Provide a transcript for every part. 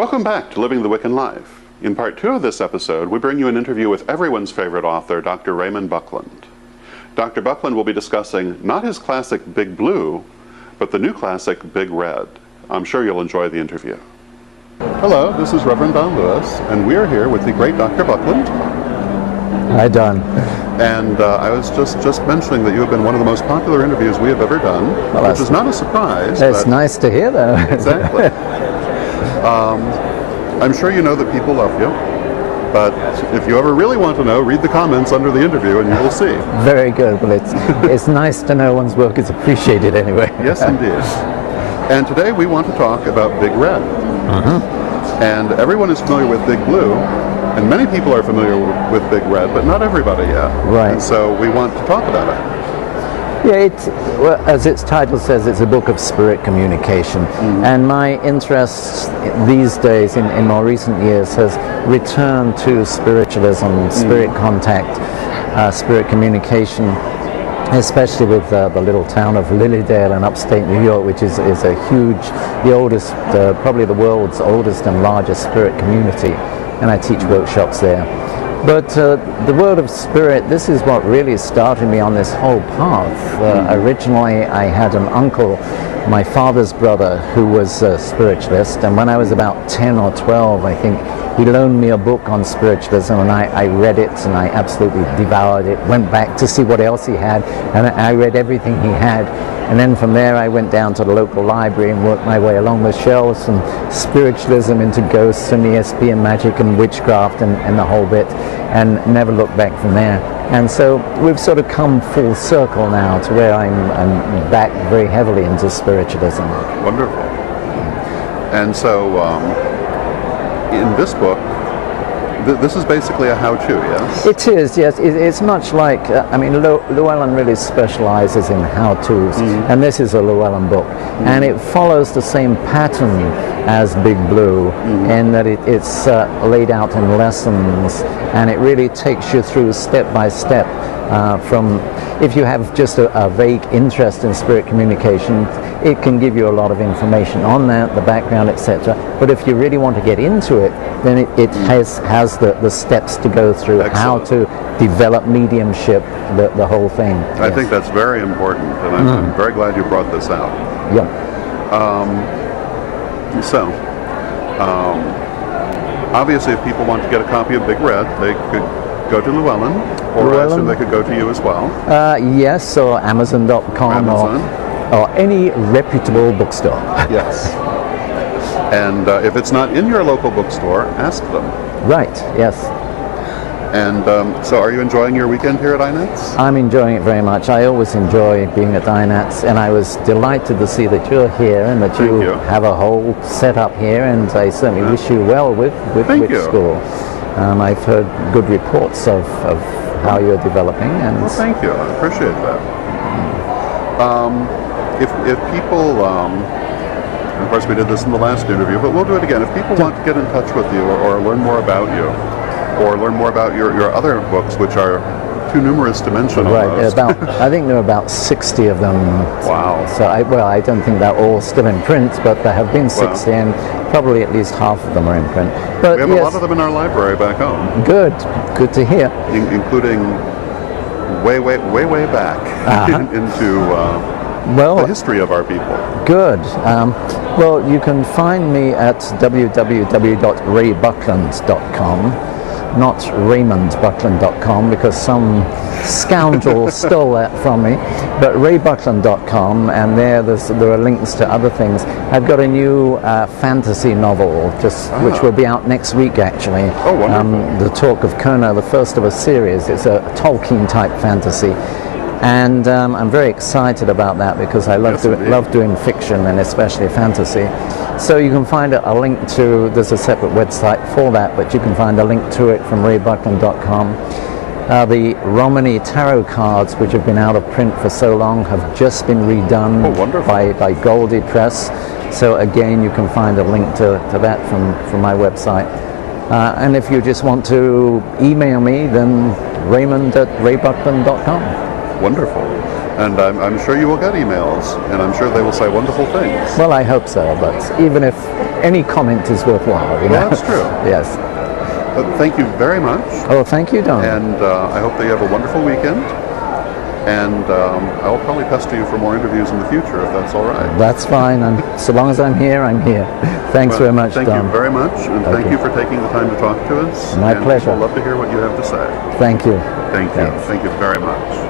Welcome back to Living the Wiccan Life. In part 2 of this episode, we bring you an interview with everyone's favorite author, Dr. Raymond Buckland. Dr. Buckland will be discussing not his classic Big Blue, but the new classic Big Red. I'm sure you'll enjoy the interview. Hello, this is Reverend Don Lewis, and we are here with the great Dr. Buckland. Hi, Don. And I was just mentioning that you have been one of the most popular interviews we have ever done, well, which is not a surprise. It's nice to hear, though. Exactly. I'm sure you know that people love you, but if you ever really want to know, read the comments under the interview and you will see. Very good. Well, it's nice to know one's work is appreciated anyway. Yes, indeed. And today we want to talk about Big Red. And everyone is familiar with Big Blue, and many people are familiar with Big Red, but not everybody yet. Right. And so we want to talk about it. Yeah, well, as its title says, it's a book of spirit communication. And my interest these days, in more recent years, has returned to spiritualism, spirit contact, spirit communication, especially with the little town of Lilydale in upstate New York, which is a huge, the oldest, probably the world's oldest and largest spirit community. And I teach workshops there. But the world of spirit, this is what really started me on this whole path. Originally, I had an uncle, my father's brother, who was a spiritualist, and when I was about 10 or 12, I think, he loaned me a book on spiritualism, and I read it, and I absolutely devoured it, went back to see what else he had, and I read everything he had. And then from there I went down to the local library and worked my way along the shelves from spiritualism into ghosts and ESP and magic and witchcraft and the whole bit, and never looked back from there. And so we've sort of come full circle now to where I'm back very heavily into spiritualism. Wonderful. And so in this book, this is basically a how-to, yes? It is, yes. It's much like, I mean, Llewellyn really specializes in how-tos, and this is a Llewellyn book. And it follows the same pattern as Big Blue, in that it's laid out in lessons, and it really takes you through step by step from, if you have just a vague interest in spirit communication, it can give you a lot of information on that, the background, etc. But if you really want to get into it, then it has the steps to go through. Excellent. How to develop mediumship, the whole thing. I think that's very important, and I'm very glad you brought this out. Yeah. Obviously, if people want to get a copy of Big Red, they could go to Llewellyn, or I assume they could go to you as well. Yes, or Amazon.com, or any reputable bookstore. Yes. And if it's not in your local bookstore, ask them. Right, yes. And so are you enjoying your weekend here at INATS? I'm enjoying it very much. I always enjoy being at INATS, and I was delighted to see that you're here and that you have a whole setup here, and I certainly wish you well with Witch School. I've heard good reports of how you're developing. And well, thank you. I appreciate that. If people, of course we did this in the last interview, but we'll do it again. If people want to get in touch with you or learn more about you, or learn more about your other books, which are too numerous to mention almost. Right, I think there are about 60 of them. Wow. So I don't think they're all still in print, but there have been 60, and probably at least half of them are in print. But we have a lot of them in our library back home. Good to hear. Including way back into the history of our people. Good. Well, you can find me at www.raybucklands.com. Not RaymondBuckland.com, because some scoundrel stole that from me, but RayBuckland.com, and there are links to other things. I've got a new fantasy novel which will be out next week, actually. Oh, wonderful. The Talk of Kerner, the first of a series. It's a Tolkien type fantasy, and I'm very excited about that because I love doing fiction, and especially fantasy. So you can find a link to, there's a separate website for that, but you can find a link to it from raybuckland.com. The Romany tarot cards, which have been out of print for so long, have just been redone by Goldie Press. So again, you can find a link to that from my website. And if you just want to email me, then Raymond@raybuckland.com. Wonderful. And I'm sure you will get emails, and I'm sure they will say wonderful things. Well, I hope so, but even if any comment is worthwhile, you know? Well, that's true. Yes. But thank you very much. Oh, thank you, Don. And I hope that you have a wonderful weekend. And I'll probably pester you for more interviews in the future, if that's all right. That's fine. And so long as I'm here, I'm here. Thanks very much, Thank Don. you very much, and thank you for taking the time to talk to us. My pleasure. I'd love to hear what you have to say. Thank you. Thank you. Thanks. Thank you very much.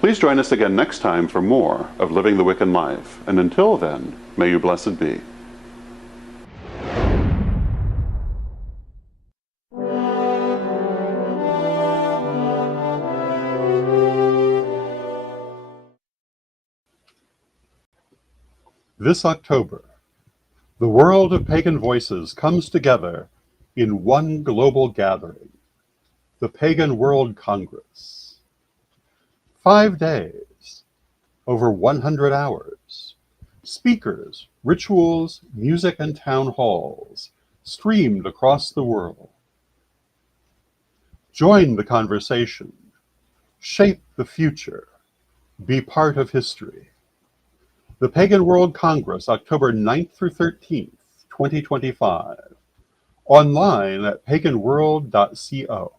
Please join us again next time for more of Living the Wiccan Life. And until then, may you blessed be. This October, the world of pagan voices comes together in one global gathering, the Pagan World Congress. 5 days, over 100 hours, speakers, rituals, music, and town halls streamed across the world. Join the conversation, shape the future, be part of history. The Pagan World Congress, October 9th through 13th, 2025. Online at paganworld.co.